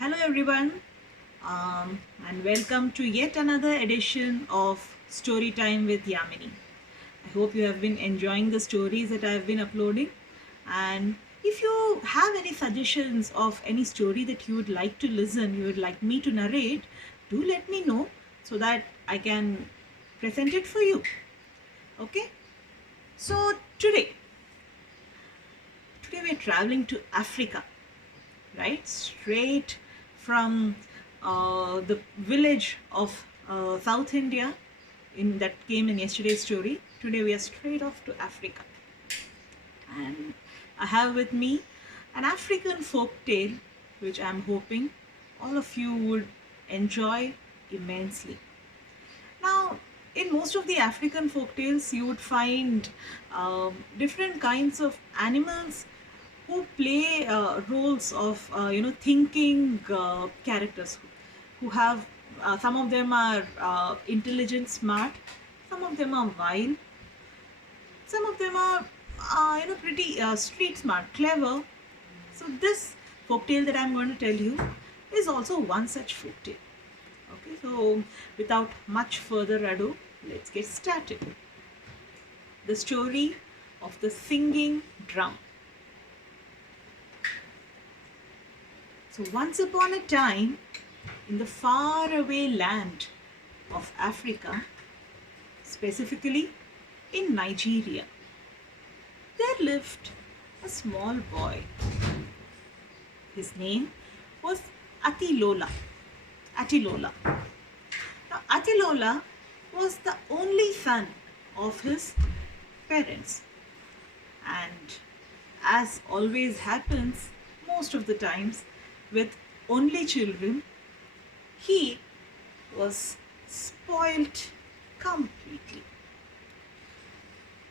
Hello everyone, and welcome to yet another edition of Story Time with Yamini. I hope you have been enjoying the stories that I have been uploading. And if you have any suggestions of any story that you would like to listen, you would like me to narrate, do let me know so that I can present it for you. Okay? So today we're traveling to Africa, right? Straight from the village of South India that came in yesterday's story. Today we are straight off to Africa, and I have with me an African folk tale, which I'm hoping all of you would enjoy immensely. Now, in most of the African folk tales, you would find different kinds of animals who play roles of thinking characters who have some of them are intelligent, smart, some of them are wild, some of them are pretty street smart, clever. So this folktale that I'm going to tell you is also one such folktale. Okay, so without much further ado, let's get started. The story of the singing drum. So once upon a time, in the faraway land of Africa, specifically in Nigeria, there lived a small boy. His name was Atilola. Atilola. Now, Atilola was the only son of his parents, and as always happens most of the times with only children, he was spoilt completely.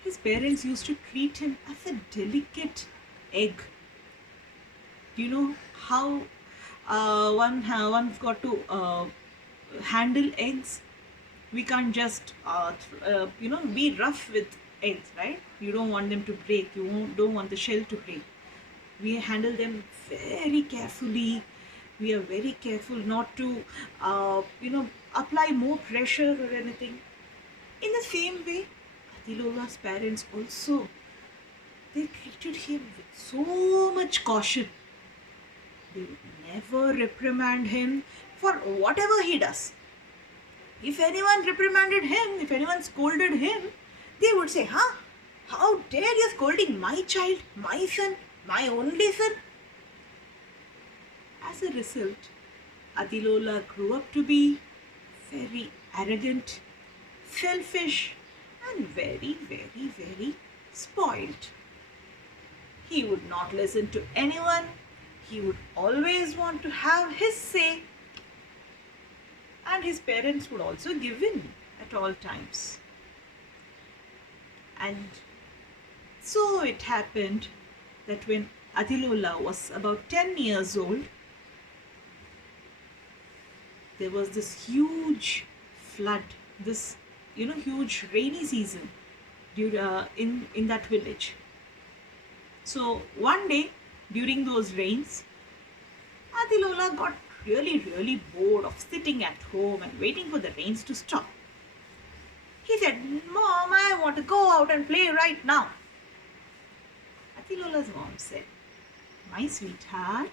His parents used to treat him as a delicate egg. Do you know how one's got to handle eggs? We can't just be rough with eggs, right? You don't want them to break. Don't want the shell to break. We handle them very carefully. We are very careful not to apply more pressure or anything. In the same way, Atilola's parents also, they treated him with so much caution. They would never reprimand him for whatever he does. If anyone reprimanded him, if anyone scolded him, they would say, "Huh? How dare you scolding my child, my son, my only son?" As a result, Atilola grew up to be very arrogant, selfish, and very, very, very spoiled. He would not listen to anyone. He would always want to have his say. And his parents would also give in at all times. And so it happened that when Atilola was about 10 years old, there was this huge flood, this huge rainy season in that village. So one day during those rains, Atilola got really bored of sitting at home and waiting for the rains to stop. He said, "Mom, I want to go out and play right now." Atilola's mom said, "My sweetheart,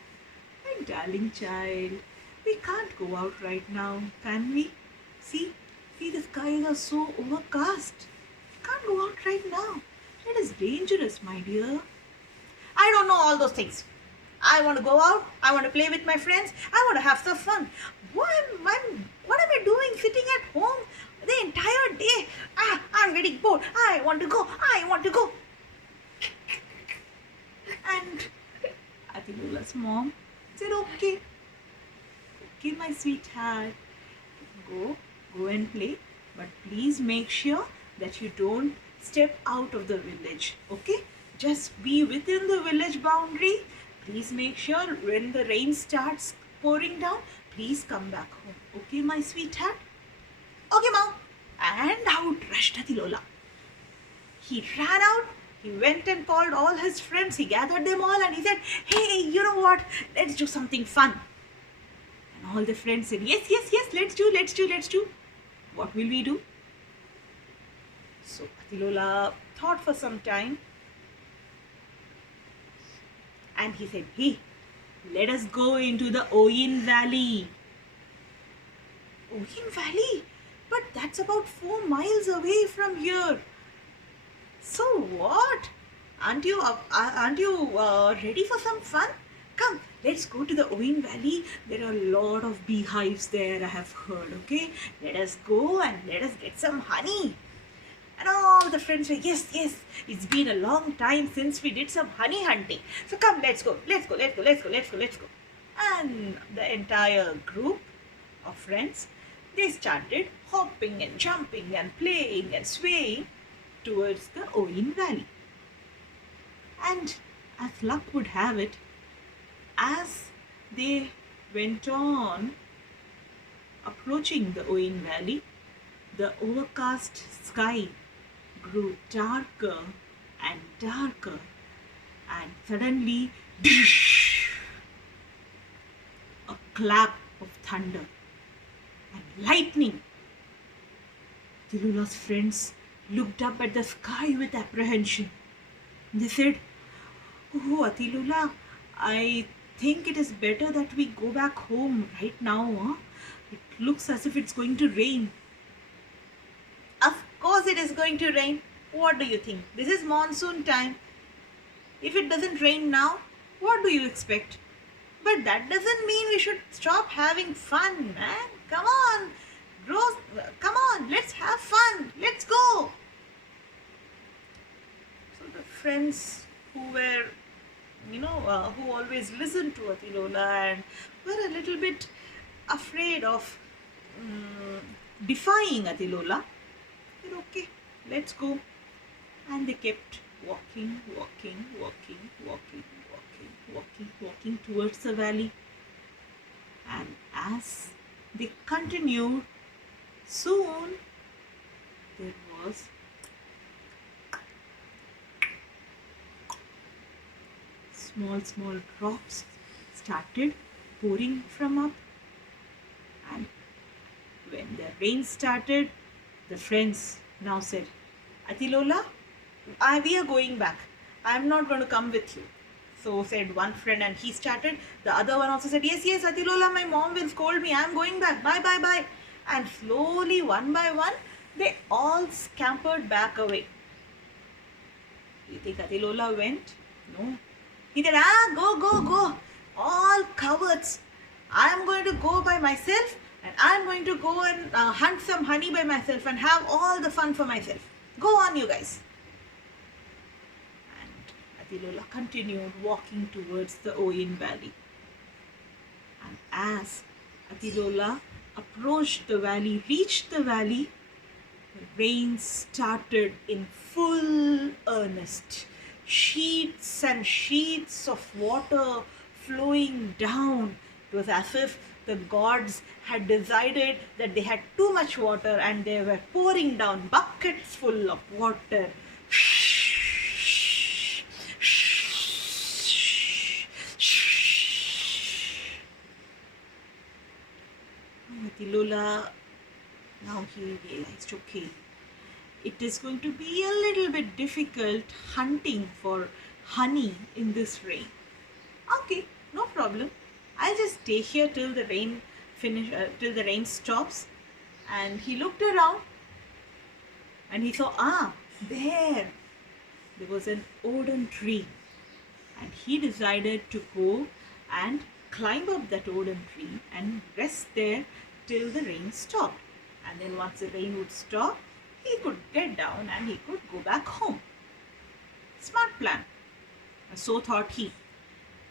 my darling child, we can't go out right now, can we? See, the skies are so overcast. We can't go out right now. It is dangerous, my dear." "I don't know all those things. I want to go out. I want to play with my friends. I want to have some fun. What am I doing sitting at home the entire day? I'm getting bored. I want to go. I want to go." And Atilola's mom said, "Okay, my sweetheart, go and play, but please make sure that you don't step out of the village. Okay, just be within the village boundary. Please make sure when the rain starts pouring down, please come back home. Okay, my sweetheart?" "Okay, mom." And out rushed Atilola. He ran out. He went and called all his friends. He gathered them all and he said, "Hey, you know what? Let's do something fun." All the friends said, yes, yes, yes, let's do, let's do, let's do. What will we do? So Atilola thought for some time and he said, hey, let us go into the Oyin Valley. Oyin Valley? But that's about 4 miles away from here. So what? Aren't you ready for some fun? Come, let's go to the Owen Valley. There are a lot of beehives there, I have heard. Okay, let us go and let us get some honey. And all the friends were, yes, yes, it's been a long time since we did some honey hunting. So come, let's go, let's go, let's go, let's go, let's go, let's go. And the entire group of friends, they started hopping and jumping and playing and swaying towards the Owen Valley. And as luck would have it, as they went on approaching the Owen Valley, the overcast sky grew darker and darker, and suddenly a clap of thunder and lightning. Tilula's friends looked up at the sky with apprehension. They said, oh, Atilula, I think it is better that we go back home right now. Huh? It looks as if it's going to rain. Of course it is going to rain. What do you think? This is monsoon time. If it doesn't rain now, what do you expect? But that doesn't mean we should stop having fun, man. Come on, bros. Come on, let's have fun. Let's go. So the friends who were, who always listened to Atilola and were a little bit afraid of defying Atilola, said, okay, let's go. And they kept walking towards the valley. And as they continued, soon there was small drops started pouring from up. And when the rain started, the friends now said, Atilola, we are going back. I am not going to come with you. So said one friend, and he started. The other one also said, yes, yes, Atilola, my mom will scold me. I am going back. Bye, bye, bye. And slowly, one by one, they all scampered back away. You think Atilola went? No. He said, go. All cowards. I am going to go by myself, and I am going to go and hunt some honey by myself and have all the fun for myself. Go on, you guys. Atilola continued walking towards the Owen Valley. And as Atilola approached the valley, reached the valley, the rain started in full earnest. Sheets and sheets of water flowing down. It was as if the gods had decided that they had too much water and they were pouring down buckets full of water. Atilola, now he realized, okay, it is going to be a little bit difficult hunting for honey in this rain. Okay, no problem. I'll just stay here till the rain stops. And he looked around and he saw, there was an Odin tree. And he decided to go and climb up that Odin tree and rest there till the rain stopped. And then once the rain would stop, he could get down and he could go back home. Smart plan. So thought he.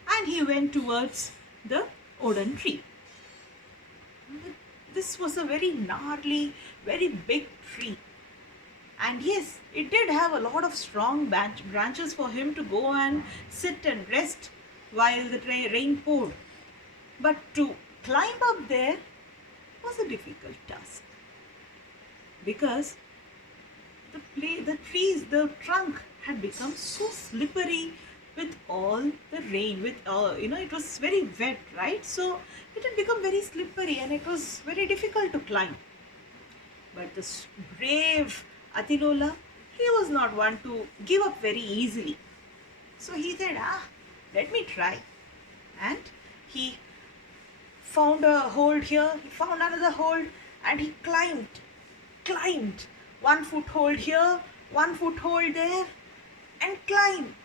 And he went towards the Odin tree. This was a very gnarly, very big tree. And yes, it did have a lot of strong branches for him to go and sit and rest while the rain poured. But to climb up there was a difficult task. Because the trunk had become so slippery with all the rain, with it was very wet, right? So it had become very slippery and it was very difficult to climb. But this brave Atilola, he was not one to give up very easily. So he said, let me try. And he found a hold here, he found another hold, and he climbed. One foothold here, one foothold there, and climbed.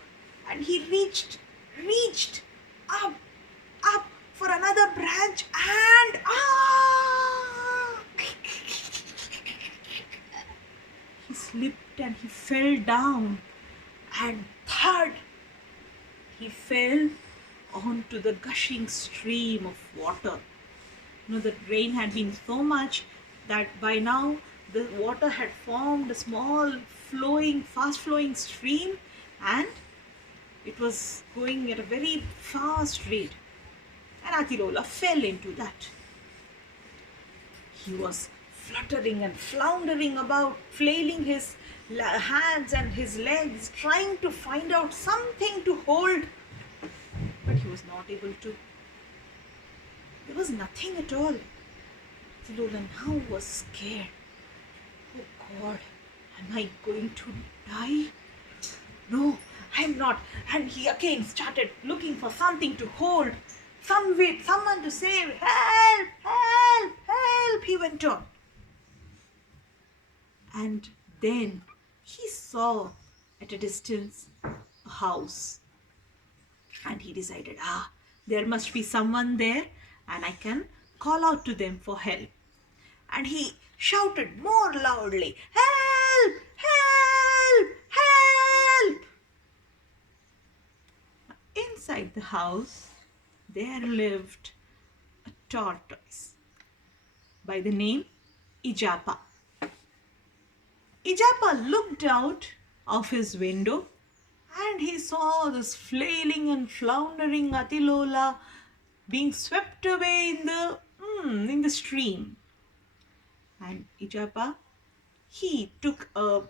And he reached up, up for another branch, and he slipped and he fell down. And third, he fell onto the gushing stream of water. The rain had been so much that by now the water had formed a small fast flowing stream, and it was going at a very fast rate. And Atilola fell into that. He was fluttering and floundering about, flailing his hands and his legs, trying to find out something to hold. But he was not able to. There was nothing at all. Atilola now was scared. Oh God, am I going to die? No, I am not. And he again started looking for something to hold, someone to save. Help, help, help, he went on. And then he saw at a distance a house. And he decided, there must be someone there and I can call out to them for help. And he shouted more loudly, help, help, help. Inside the house, there lived a tortoise by the name Ijapa. Ijapa looked out of his window and he saw this flailing and floundering Atilola being swept away in the stream. And Ijapa, he took a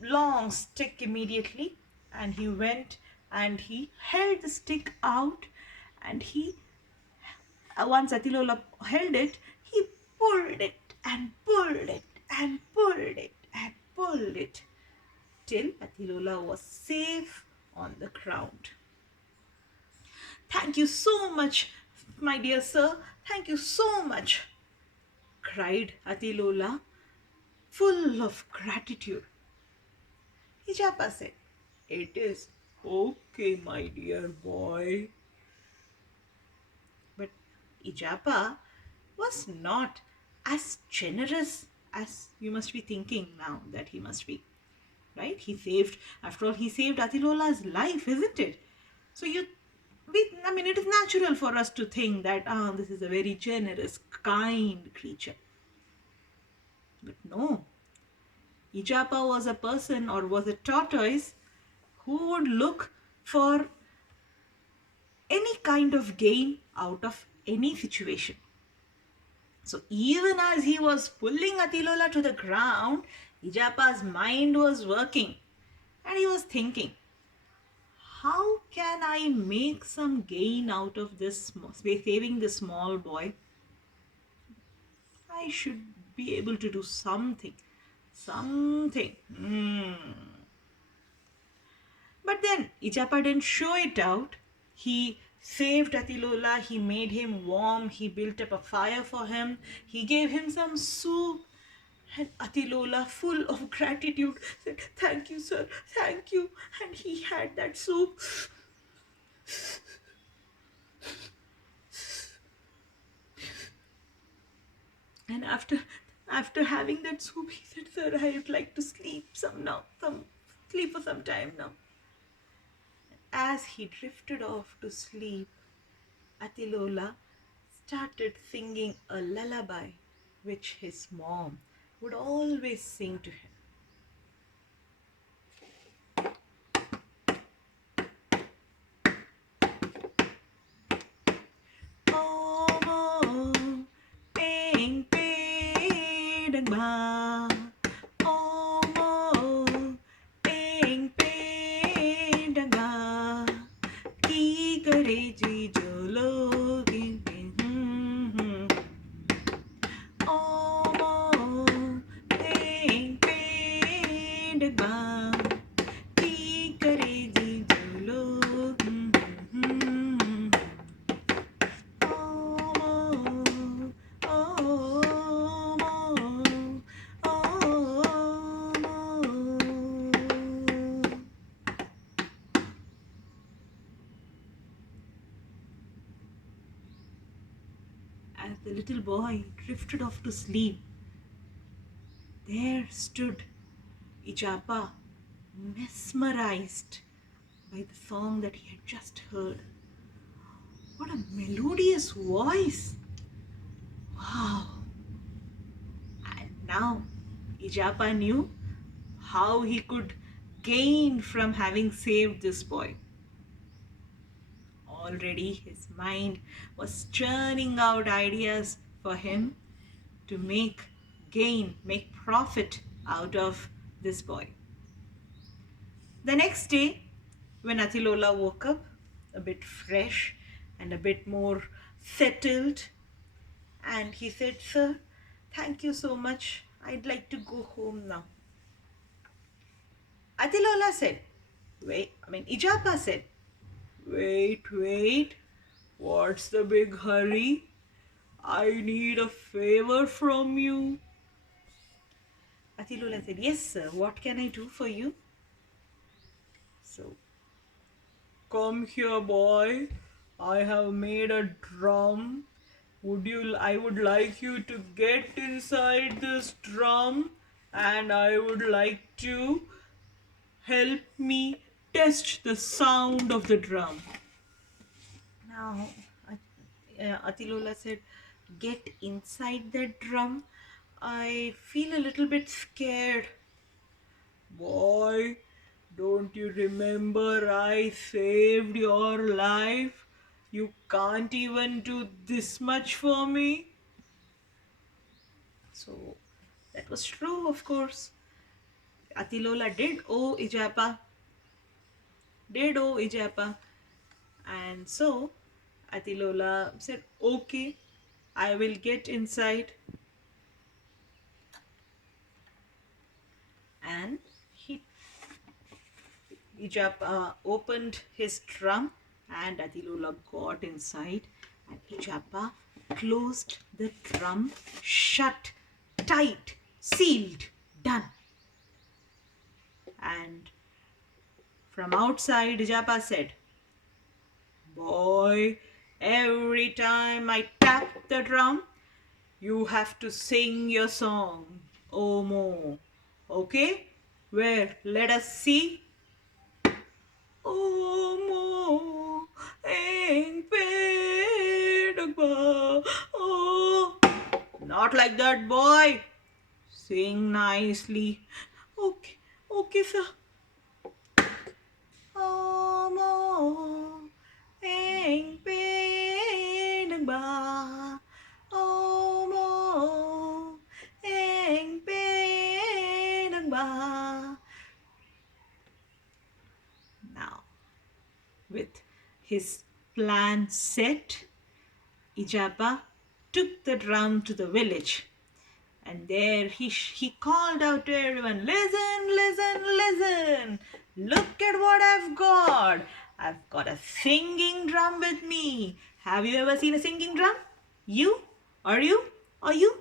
long stick immediately, and he went and he held the stick out, and once Atilola held it, he pulled it and pulled it and pulled it and pulled it till Atilola was safe on the ground. Thank you so much, my dear sir. Thank you so much, cried Atilola, full of gratitude. Ijapa said, it is okay, my dear boy. But Ijapa was not as generous as you must be thinking now that he must be. Right? After all, he saved Atilola's life, isn't it? So it is natural for us to think that, this is a very generous, kind creature. But no, Ijapa was a person, or was a tortoise, who would look for any kind of gain out of any situation. So even as he was pulling Atilola to the ground, Ijapa's mind was working and he was thinking, how can I make some gain out of this, saving this small boy? I should be able to do something. But then Ijapa didn't show it out. He saved Atilola, he made him warm, he built up a fire for him, he gave him some soup. And Atilola, full of gratitude, said, thank you, sir, thank you. And he had that soup. And after having that soup, he said, sir, I would like to sleep sleep for some time now. As he drifted off to sleep, Atilola started singing a lullaby which his mom would always sing to him. Oh, ping, ping, dang, ba. Oh, ping, ping, dang, ba. जो लोग Omo ting ping ba ti kare ji jolo Omo Omo Omo. As the little boy drifted off to sleep, there stood Ijapa, mesmerized by the song that he had just heard. What a melodious voice! Wow! And now Ijapa knew how he could gain from having saved this boy. Already his mind was churning out ideas for him to make profit out of this boy. The next day, when Atilola woke up a bit fresh and a bit more settled, and he said, "Sir, thank you so much. I'd like to go home now." Atilola said, Ijapa said, wait. What's the big hurry? I need a favor from you." Atilola said, "Yes, sir. What can I do for you?" So, "Come here, boy. I have made a drum. I would like you to get inside this drum, and I would like to help me test the sound of the drum." Now, Atilola said, "Get inside that drum. I feel a little bit scared." "Boy, don't you remember I saved your life? You can't even do this much for me." So that was true, of course. Atilola did owe Ijapa. And so Atilola said, "Okay, I will get inside." And he Ijapa opened his drum, and Atilola got inside, and Ijapa closed the drum shut, tight, sealed, done. And from outside, Ijapa said, "Boy, every time I tap the drum, you have to sing your song, Omo. Okay? Where? Let us see." Omo eng pedagba. Oh, not like that, boy. Sing nicely. Okay, sir. Omo eng pedagba. Omo eng pedagba. Now, with his plan set, Ijapa took the drum to the village, and there he called out to everyone, Listen! Look at what I've got! I've got a singing drum with me. Have you ever seen a singing drum? You? Are you? Are you?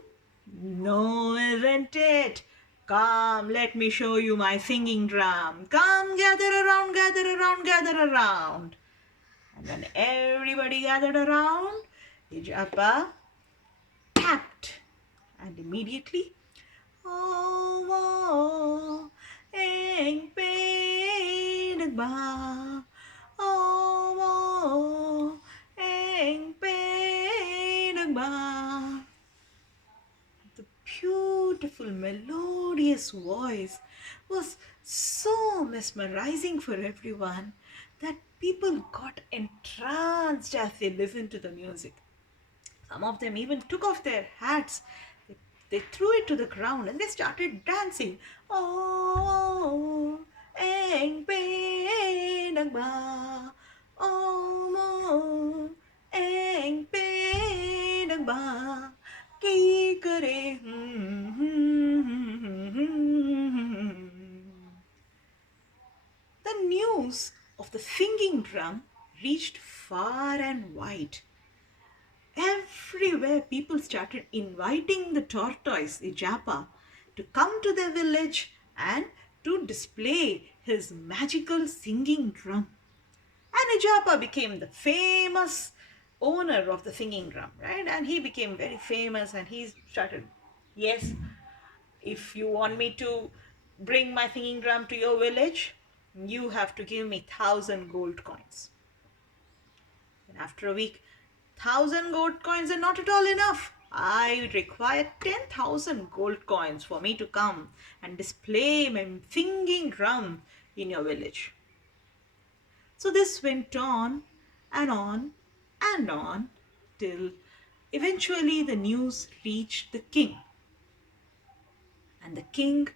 No, isn't it? Come, let me show you my singing drum. Come, gather around, gather around, gather around. And when everybody gathered around, Ijapa tapped, and immediately, "Omo eng pedagba, Omo eng pedagba." The beautiful, melodious voice was so mesmerizing for everyone that people got entranced as they listened to the music. Some of them even took off their hats. They threw it to the ground and they started dancing. Oh, eng pe nagba. Oh, reached far and wide. Everywhere people started inviting the tortoise, Ijapa, to come to their village and to display his magical singing drum. And Ijapa became the famous owner of the singing drum, right? And he became very famous and he started, yes, if you want me to bring my singing drum to your village, you have to give me 1,000 gold coins. And after a week, 1,000 gold coins are not at all enough. I require 10,000 gold coins for me to come and display my singing drum in your village. So this went on and on and on till eventually the news reached the king. And the king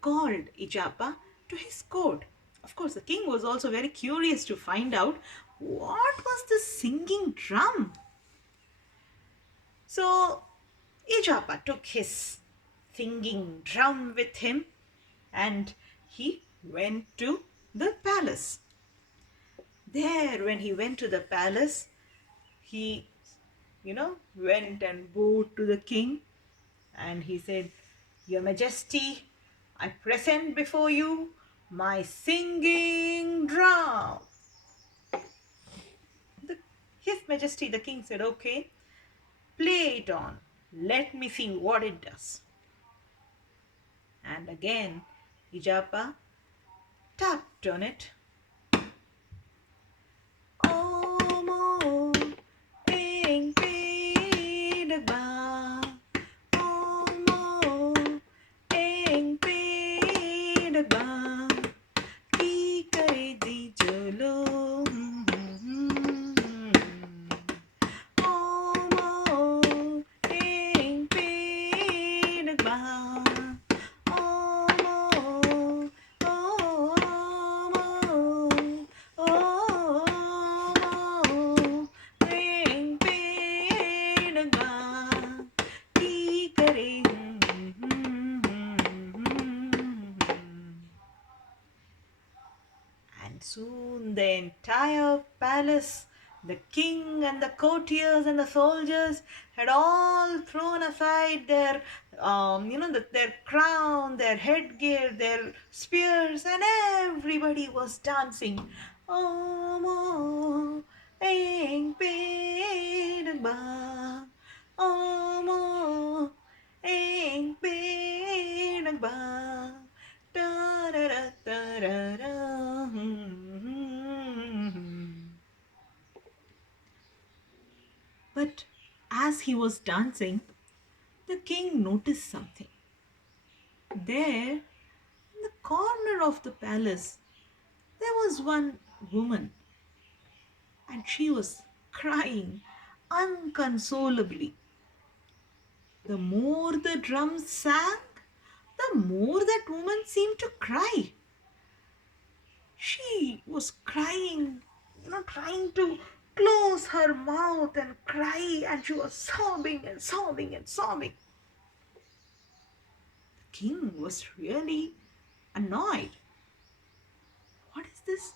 called Ijapa to his court. Of course, the king was also very curious to find out what was the singing drum. So Ijapa took his singing drum with him and he went to the palace. There, when he went to the palace, he, went and bowed to the king and he said, Your Majesty, I present before you my singing drum. His Majesty, the king, said, Okay, play it on. Let me see what it does. And again, Ijapa tapped on it. Omo, ing, pi, ba. Omo, ing, pi, ba. Ki kare di cholo. Omo, ing, pi, ba. Omo, omo, omo, ing, pi, ba. Ki kare. And soon the entire palace, the king and the courtiers and the soldiers had all thrown aside their, their crown, their headgear, their spears, and everybody was dancing. Omo, eng, ped, ba. Omo, eng, ped, ba. Da-da-da-da-da-da. But as he was dancing, the king noticed something. There, in the corner of the palace, there was one woman, and she was crying unconsolably. The more the drums sang, the more that woman seemed to cry. She was crying, trying to close her mouth and cry, and she was sobbing and sobbing and sobbing. The king was really annoyed. What is this?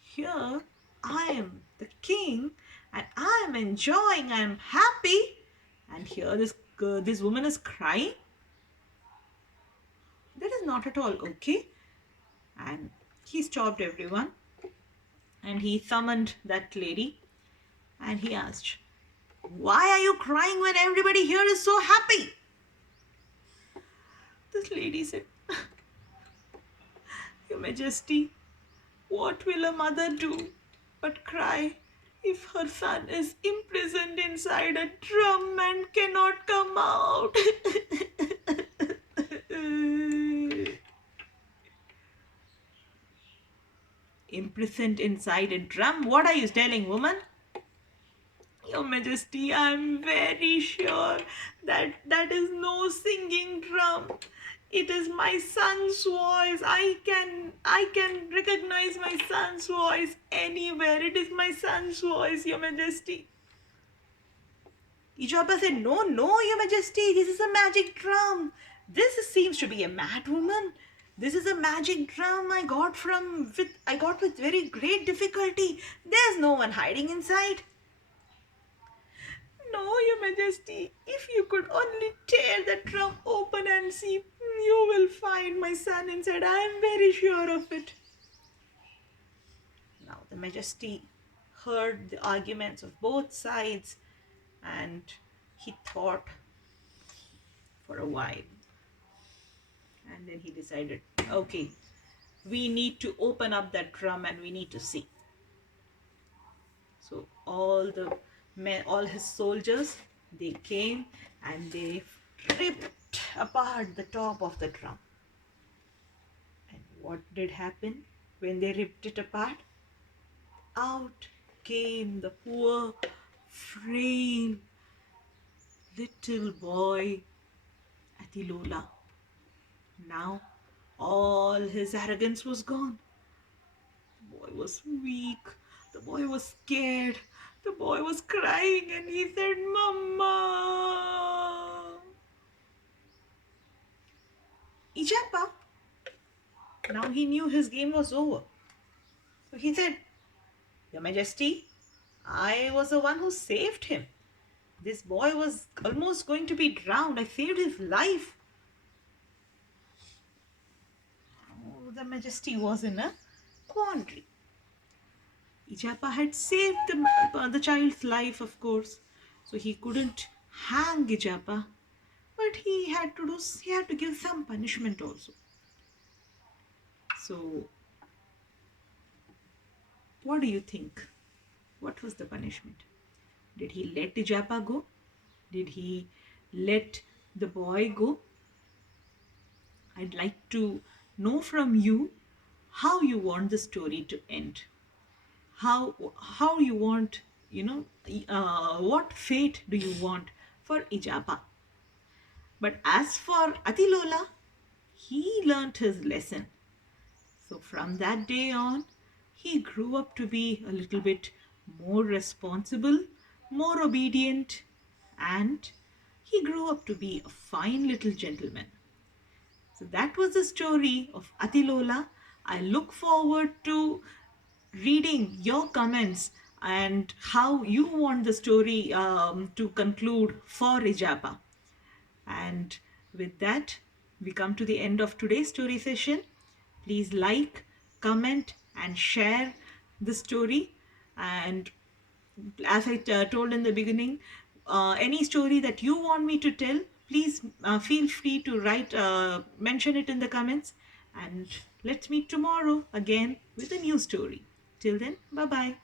Here I am the king and I am enjoying, I am happy, and here this woman is crying. That is not at all okay. And he stopped everyone and he summoned that lady and he asked, Why are you crying when everybody here is so happy? This lady said, Your Majesty, what will a mother do but cry if her son is imprisoned inside a drum and cannot come out? Imprisoned inside a drum? What are you telling, woman? Your Majesty, I am very sure that that is no singing drum. It is my son's voice. I can recognize my son's voice anywhere. It is my son's voice, Your Majesty. Ijapa said, No, Your Majesty, this is a magic drum. This seems to be a mad woman. This is a magic drum I got with very great difficulty. There's no one hiding inside. No, Your Majesty, if you could only tear the drum open and see, you will find my son inside. I am very sure of it. Now, the Majesty heard the arguments of both sides and he thought for a while. And then he decided, okay, we need to open up that drum and we need to see. So all the men, all his soldiers, they came and they ripped apart the top of the drum. And what did happen when they ripped it apart? Out came the poor, frail little boy Atilola. Now all his arrogance was gone. The boy was weak. The boy was scared. The boy was crying and he said, Mama. Ijapa. Now he knew his game was over. So he said, Your Majesty, I was the one who saved him. This boy was almost going to be drowned. I saved his life. Oh, the Majesty was in a quandary. Ijapa had saved the child's life, of course. So he couldn't hang Ijapa, but he had to give some punishment also. So what do you think? What was the punishment? Did he let Ijapa go? Did he let the boy go? I'd like to know from you how you want the story to end. How you want, what fate do you want for Ijapa? But as for Atilola, he learnt his lesson. So from that day on, he grew up to be a little bit more responsible, more obedient, and he grew up to be a fine little gentleman. So that was the story of Atilola. I look forward to reading your comments and how you want the story to conclude for Ijapa. And with that, we come to the end of today's story session. Please like, comment, and share the story. And as I told in the beginning, any story that you want me to tell, please feel free to mention it in the comments. And let's meet tomorrow again with a new story. Till then, bye bye.